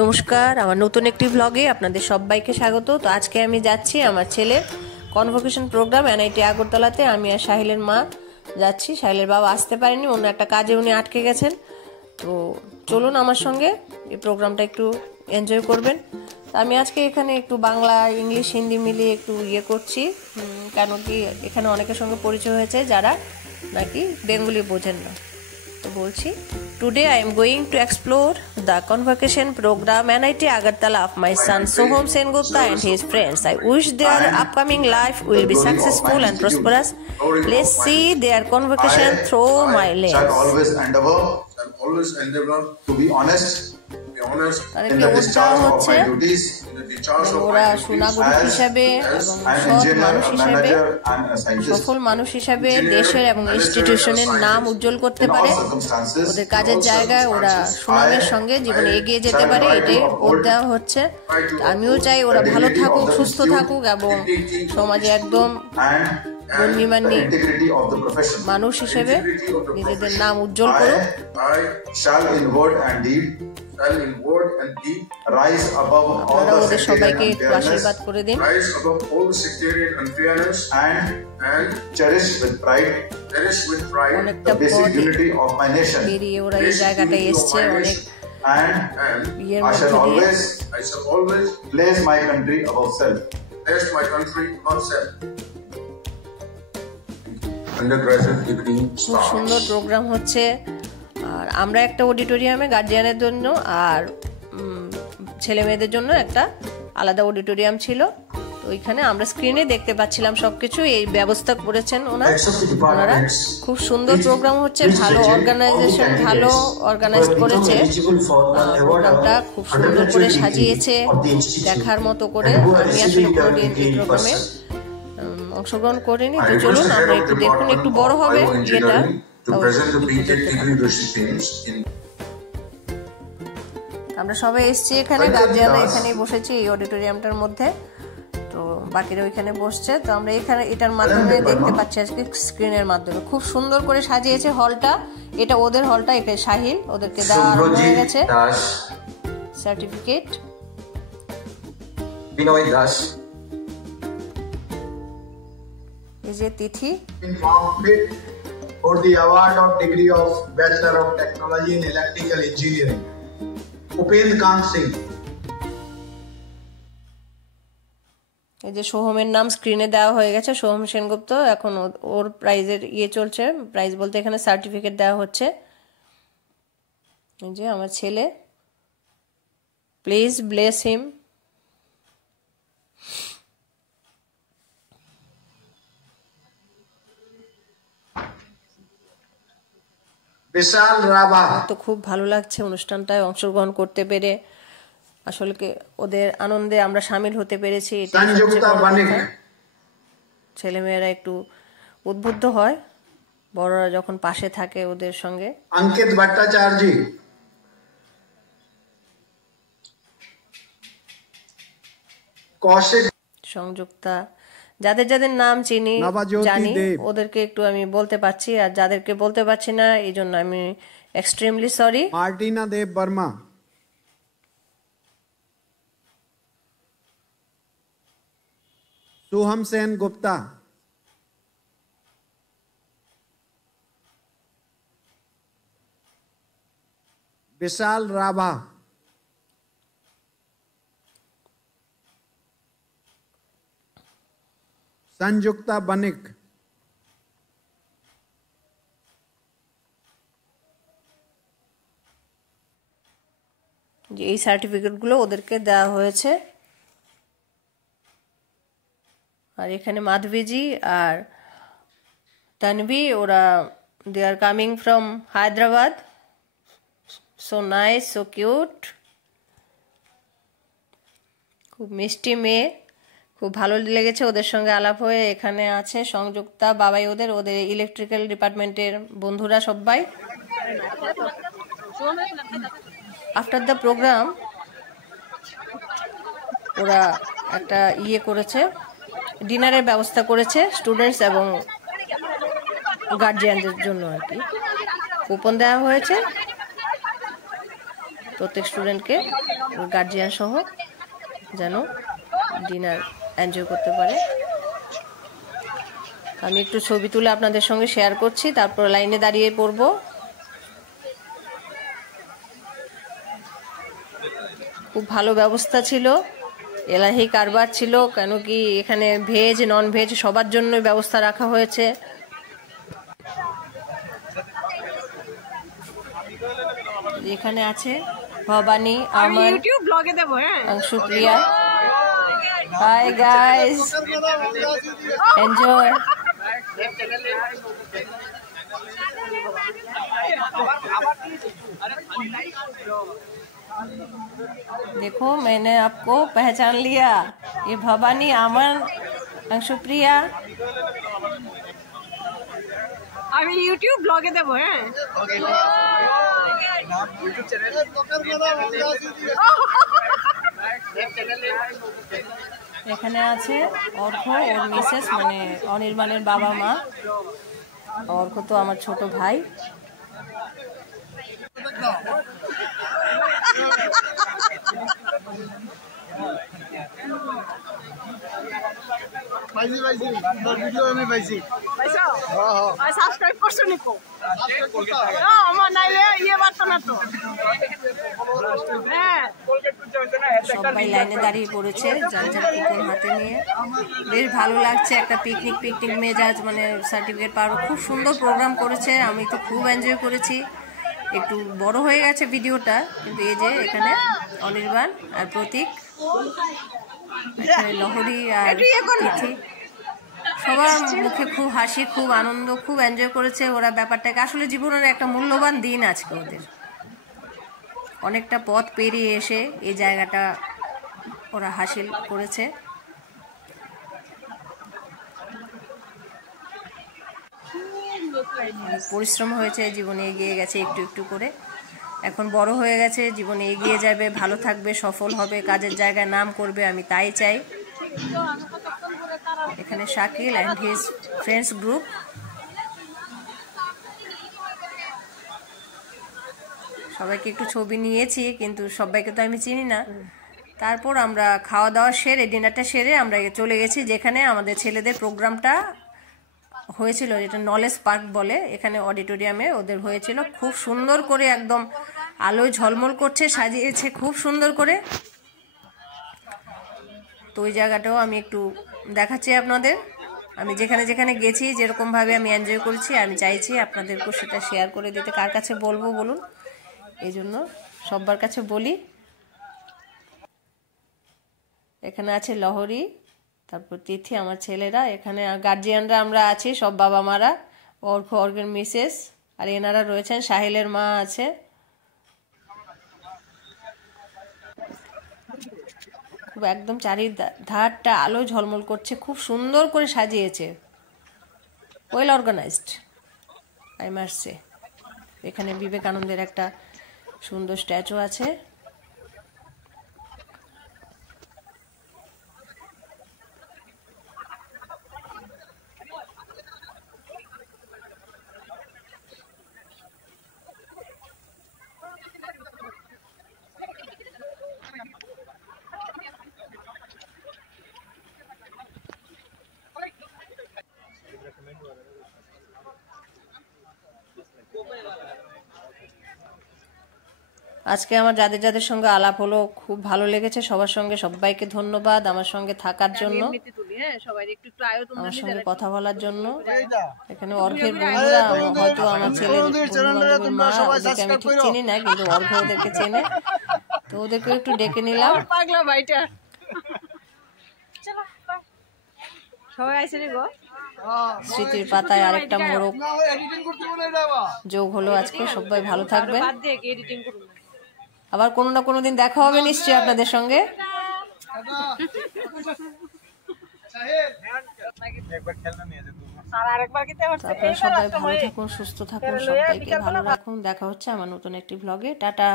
নমস্কার, আমার নতুন একটি ব্লগে আপনাদের সবাইকে স্বাগত। তো আজকে আমি যাচ্ছি আমার ছেলের কনভোকেশন প্রোগ্রাম এনআইটি আগরতলাতে। আমি আর সাহিলের মা যাচ্ছি। সাহিলের বাবা আসতে পারেনি, অন্য একটা কাজে উনি আটকে গেছেন। তো চলুন আমার সঙ্গে এই প্রোগ্রামটা একটু এনজয় করবেন। আমি আজকে এখানে একটু বাংলা, ইংলিশ, হিন্দি মিলিয়ে একটু করছি, কেন কি এখানে অনেকের সঙ্গে পরিচয় হয়েছে যারা নাকি বেঙ্গলি বোঝেন না। তো বলছি, today I am going to explore the convocation program NIT Agartala of my son Soham Sengupta and his friends. I wish their upcoming life will be successful and prosperous. Let's see their convocation through my lens. Shall always endeavor to be honest in the discharge of my duties ওরা সুনাগরিক হিসাবে এবং সৎ মানুষ হিসাবে, সফল মানুষ হিসাবে দেশের এবং ইনস্টিটিউশনের নাম উজ্জ্বল করতে পারে। ওদের কাজের জায়গায় ওরা সুনামের সঙ্গে জীবনে এগিয়ে যেতে পারে, এটাই ভোট দেওয়া হচ্ছে। আমিও চাই ওরা ভালো থাকুক, সুস্থ থাকুক এবং সমাজে একদম গণ্যমান্য মানুষ হিসেবে নিজেদের নাম উজ্জ্বল করুক। আপনারা ওদের সবাইকে একটু আশীর্বাদ করে দিন। অনেকটা বেরিয়ে ওরা এই জায়গাটায় এসছে, অনেক ইয়ের মধ্যে দিয়ে। খুব সুন্দর প্রোগ্রাম হচ্ছে। আর আমরা একটা অডিটোরিয়ামে গার্জিয়ানের জন্য আর ছেলে মেয়েদের জন্য একটা আলাদা অডিটোরিয়াম ছিল। তো ওইখানে আমরা স্ক্রিনে দেখতে পাচ্ছিলাম সবকিছু। এই ব্যবস্থা করেছেন ওনারা। খুব সুন্দর প্রোগ্রাম হচ্ছে, ভালো অর্গানাইজেশন, ভালো অর্গানাইজ করেছে প্রোগ্রামটা, খুব সুন্দর করে সাজিয়েছে, দেখার মতো করে। আমি আসলে কোনোদিন এই প্রোগ্রামে অংশগ্রহণ করিনি। তো চলুন আমরা একটু দেখুন, একটু বড় হবে এটা। আমরা সবাই এসেছি এখানে, গার্জিয়ানরা এখানেই বসেছি এই অডিটোরিয়ামটার মধ্যে। তো বাকিরা ওইখানে বসছে। তো আমরা এখানে এটার মাধ্যমে দেখতে পাচ্ছি আজকে স্ক্রিনের মাধ্যমে। খুব সুন্দর করে সাজিয়েছে হলটা। এটা ওদের হলটা, এখানে সাহিল ওদেরকে দেওয়া আরম্ভ হয়ে গেছে সার্টিফিকেট। বিনয় দাস, এই যে তিথি, for the award of degree of Bachelor of Technology in Electrical Engineering, Upendra Kant Singh। এই যে সোহমের নাম স্ক্রিনে দেওয়া হয়ে গেছে, সোহম সেনগুপ্ত। এখন ওর প্রাইজের চলছে, প্রাইজ বলতে এখানে সার্টিফিকেট দেওয়া হচ্ছে। এই যে আমার ছেলে, প্লিজ ব্লেস হিম। বিশাল রাভা। তো খুব ভালো লাগছে অনুষ্ঠানটায় অংশগ্রহণ করতে পেরে। আসলে ওদের আনন্দে আমরা সামিল হতে পেরেছি। ছেলেমেয়েরা একটু উদ্বুদ্ধ হয় বড়রা যখন পাশে থাকে ওদের সঙ্গে। অঙ্কিত ভট্টাচার্য, কৌশিক, সংযুক্তা, যাদের যাদের নাম চিনি জানি ওদেরকে একটু আমি বলতে পারছি, আর যাদেরকে বলতে পারছি না এই জন্য আমি এক্সট্রিমলি সরি। মার্টিনা দেব বর্মা, सोहम सेन गुप्ता, विशाल राभा, संयुक्ता बनिक, এই সার্টিফিকেটগুলো ওদেরকে দেওয়া হয়েছে। আর এখানে মাধবীজি আর তানভি, ওরা they are coming from Hyderabad. So nice, so cute, খুব মিষ্টি মেয়ে, খুব ভালো লেগেছে ওদের সঙ্গে আলাপ হয়ে। এখানে আছে সংযুক্তা, বাবাই ওদের ইলেকট্রিক্যাল ডিপার্টমেন্টের বন্ধুরা সবাই। আফটার দ্য প্রোগ্রাম ওরা একটা করেছে, ডিনারের ব্যবস্থা করেছে স্টুডেন্টস এবং গার্জিয়ানদের জন্য আর কি। কুপন দেওয়া হয়েছে। প্রত্যেক স্টুডেন্টকে গার্জিয়ান সহ যেন ডিনার এনজয় করতে পারে। আমি একটু ছবি তুলে আপনাদের সঙ্গে শেয়ার করছি, তারপর লাইনে দাঁড়িয়ে পড়ব। খুব ভালো ব্যবস্থা ছিল, এলাহি কারবার ছিল, কেন কি এখানে ভেজ নন ভেজ সবার জন্যই ব্যবস্থা রাখা হয়েছে। এখানে আছে Bhavani, Aman, Supriya. Hi guys, enjoy. देखो मैंने आपको पहचान लिया, ये भवानी, आमन, अंशुप्रिया। আমি ইউটিউব ব্লগে দেব। হ্যাঁ, ইউটিউব চ্যানেল এখানে আছে অর্ঘ, ওর মিসেস মানে অনির্বাণের বাবা মা। অর্ঘ তো আমার ছোট ভাই। সাবস্ক্রাইব করছো নিকো? আমার নাই ইয়ে বার্তা না তো। হ্যাঁ, সবাই লাইনে দাঁড়িয়ে পড়েছে যার যার কুপন হাতে নিয়ে। বেশ ভালো লাগছে, একটা পিকনিক মেজাজ, মানে সার্টিফিকেট পাওয়ার খুব সুন্দর প্রোগ্রাম করেছে। আমি তো খুব এনজয় করেছি। একটু বড় হয়ে গেছে ভিডিওটা, কিন্তু এই যে এখানে অনির্বাণ আর প্রতীক, লহরী আর তিথি, সবার মুখে খুব হাসি, খুব আনন্দ, খুব এনজয় করেছে ওরা ব্যাপারটাকে। আসলে জীবনের একটা মূল্যবান দিন আজকে ওদের। অনেকটা পথ পেরিয়ে এসে এই জায়গাটা ওরা হাসিল করেছে। পরিশ্রম হয়েছে, জীবনে এগিয়ে গেছে একটু একটু করে। এখন বড় হয়ে গেছে, জীবনে এগিয়ে যাবে, ভালো থাকবে, সফল হবে, কাজের জায়গায় নাম করবে, আমি তাই চাই। এখানে Shakil and his friends group. সবাইকে একটু ছবি নিয়েছি, কিন্তু সবাইকে তো আমি চিনি না। তারপর আমরা খাওয়া দাওয়া সেরে, ডিনারটা সেরে আমরা চলে গেছি যেখানে আমাদের ছেলেদের প্রোগ্রামটা হয়েছিল, যেটা নলেজ পার্ক বলে। এখানে অডিটোরিয়ামে ওদের হয়েছিল। খুব সুন্দর করে একদম আলোয় ঝলমল করছে, সাজিয়েছে খুব সুন্দর করে। তো ওই জায়গাটাও আমি একটু দেখাচ্ছি আপনাদের। আমি যেখানে যেখানে গেছি, যেরকমভাবে আমি এনজয় করেছি, আমি চাইছি আপনাদেরকেও সেটা শেয়ার করে দিতে। কার কাছে বলবো বলুন, এই জন্য সবার কাছে বলি। এখানে আছে লহরী, তারপর তিথি, আমার ছেলেরা। এখানে গার্জিয়ানরা আমরা আছি, সব বাবা মারা, অর্ঘের মিসেস, আর এনারা রয়েছেন, সাহিলের মা আছে। খুব একদম চারিধারটা আলো ঝলমল করছে, খুব সুন্দর করে সাজিয়েছে, well organised I must say. এখানে বিবেকানন্দের একটা সুন্দর স্ট্যাচু আছে। আজকে আমার যাদের যাদের সঙ্গে আলাপ হলো খুব ভালো লেগেছে। সবার সঙ্গে সবাইকে ধন্যবাদ আমার সঙ্গে থাকার জন্য, আমার সঙ্গে কথা বলার জন্য। এখানে অর্ঘের বন্ধুরা, হয়তো আমার ছেলের বন্ধু মা, ওদেরকে আমি ঠিক চিনি না, কিন্তু অর্ঘ ওদেরকে চেনে, তো ওদেরকে একটু ডেকে নিলাম। স্মৃতির পাতায় আরেকটা মোড়ক যোগ হলো আজকে। সবাই ভালো থাকবেন, আবার কোনো না কোনো দিন দেখা হবে নিশ্চয়ই আপনাদের সঙ্গে। আপনারা সবাই ভালো থাকুন, সুস্থ থাকুন, সবাইকে ভালো রাখুন। দেখা হচ্ছে আমার নতুন একটি ব্লগে। টাটা।